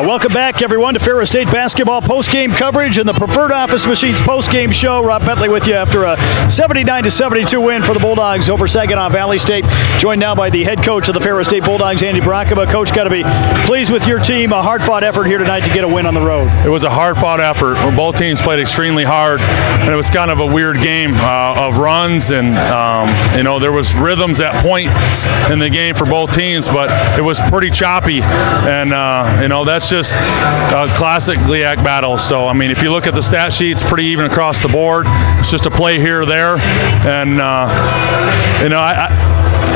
Welcome back, everyone, to Ferris State basketball postgame coverage and the Preferred Office Machines postgame show. Rob Bentley with you after a 79-72 win for the Bulldogs over Saginaw Valley State. Joined now by the head coach of the Ferris State Bulldogs, Andy Bronkema. Coach, got to be pleased with your team. A hard-fought effort here tonight to get a win on the road. It was a hard-fought effort. Both teams played extremely hard, and it was kind of a weird game of runs, and there was rhythms at points in the game for both teams, but it was pretty choppy, and that's just a classic GLIAC battle. So, I mean, if you look at the stat sheet, it's pretty even across the board. It's just a play here or there, and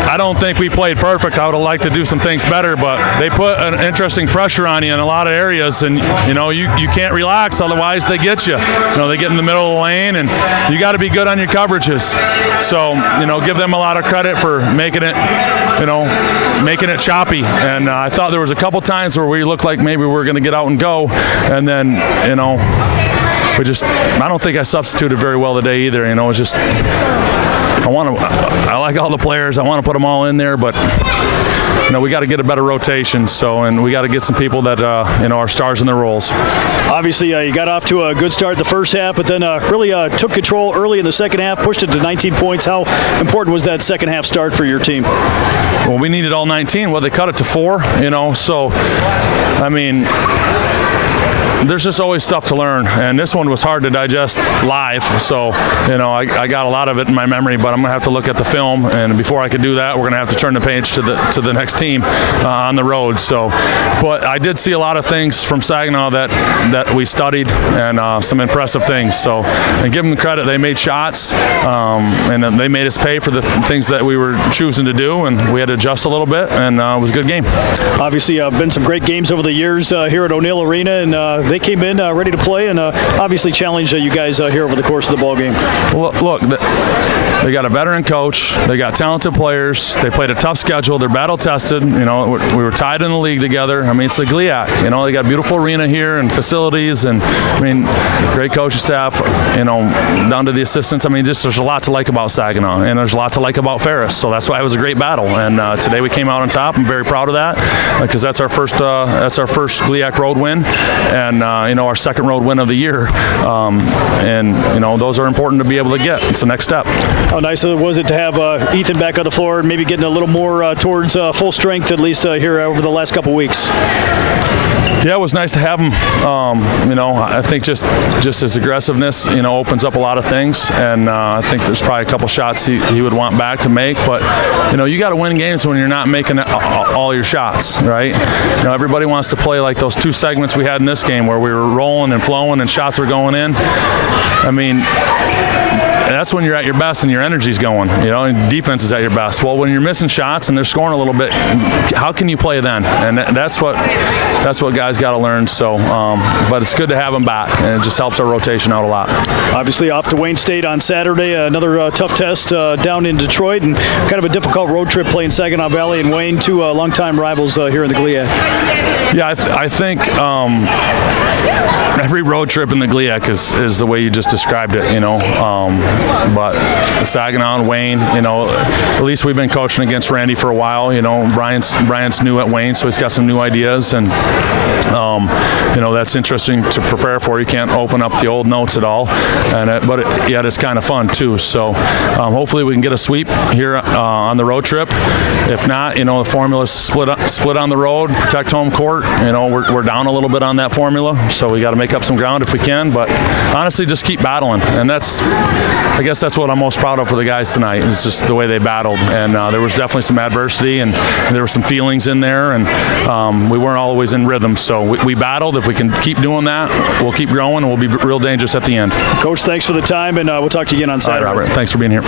I don't think we played perfect. I would have liked to do some things better, but they put an interesting pressure on you in a lot of areas, and you can't relax, otherwise they get you. They get in the middle of the lane, and you got to be good on your coverages. So give them a lot of credit for making it choppy. And I thought there was a couple times where we looked like maybe we were going to get out and go, and then I don't think I substituted very well today either. It's just I like all the players. I want to put them all in there, but we got to get a better rotation. And we got to get some people that are stars in their roles. Obviously, you got off to a good start the first half, but then really took control early in the second half, pushed it to 19 points. How important was that second half start for your team? Well, we needed all 19. Well, they cut it to 4. So I mean, there's just always stuff to learn, and this one was hard to digest live. So, I got a lot of it in my memory, but I'm gonna have to look at the film, and before I can do that, we're gonna have to turn the page to the next team on the road. So, but I did see a lot of things from Saginaw that we studied, and some impressive things. So, and give them credit, they made shots, and they made us pay for the things that we were choosing to do, and we had to adjust a little bit, and it was a good game. Obviously, been some great games over the years here at O'Neill Arena, and they came in ready to play and obviously challenged you guys here over the course of the ball game. Well, look, they got a veteran coach. They got talented players. They played a tough schedule. They're battle tested. We were tied in the league together. I mean, it's the GLIAC. They got a beautiful arena here and facilities, and I mean, great coaching staff. Down to the assistants. I mean, just there's a lot to like about Saginaw, and there's a lot to like about Ferris. So that's why it was a great battle. And today we came out on top. I'm very proud of that because that's our first GLIAC road win, and our second road win of the year. Those are important to be able to get. It's the next step. How nice was it to have Ethan back on the floor and maybe getting a little more towards full strength, at least here over the last couple weeks? Yeah, it was nice to have him. I think just his aggressiveness, opens up a lot of things, and I think there's probably a couple shots he would want back to make. But you got to win games when you're not making all your shots, right? Everybody wants to play like those 2 segments we had in this game where we were rolling and flowing and shots were going in. I mean, that's when you're at your best and your energy's going, and defense is at your best. Well, when you're missing shots and they're scoring a little bit, how can you play then? And that's what guys got to learn. So, but it's good to have them back, and it just helps our rotation out a lot. Obviously, off to Wayne State on Saturday, another tough test down in Detroit, and kind of a difficult road trip playing Saginaw Valley and Wayne, 2 longtime rivals here in the GLIAC. Yeah, I think every road trip in the GLIAC is the way you just described it, but Saginaw and Wayne, at least we've been coaching against Randy for a while. Brian's new at Wayne, so he's got some new ideas, and that's interesting to prepare for. You can't open up the old notes at all, but yet it's kind of fun too. So hopefully we can get a sweep here on the road trip. If not, the formula's split on the road, protect home court. We're down a little bit on that formula, so we got to make up some ground if we can. But honestly, just keep battling, and I guess that's what I'm most proud of for the guys tonight. Is just the way they battled, and there was definitely some adversity, and there were some feelings in there, and we weren't always in rhythm. So we battled. If we can keep doing that, we'll keep growing, and we'll be real dangerous at the end. Coach, thanks for the time, and we'll talk to you again on Saturday. All right, Robert. Thanks for being here.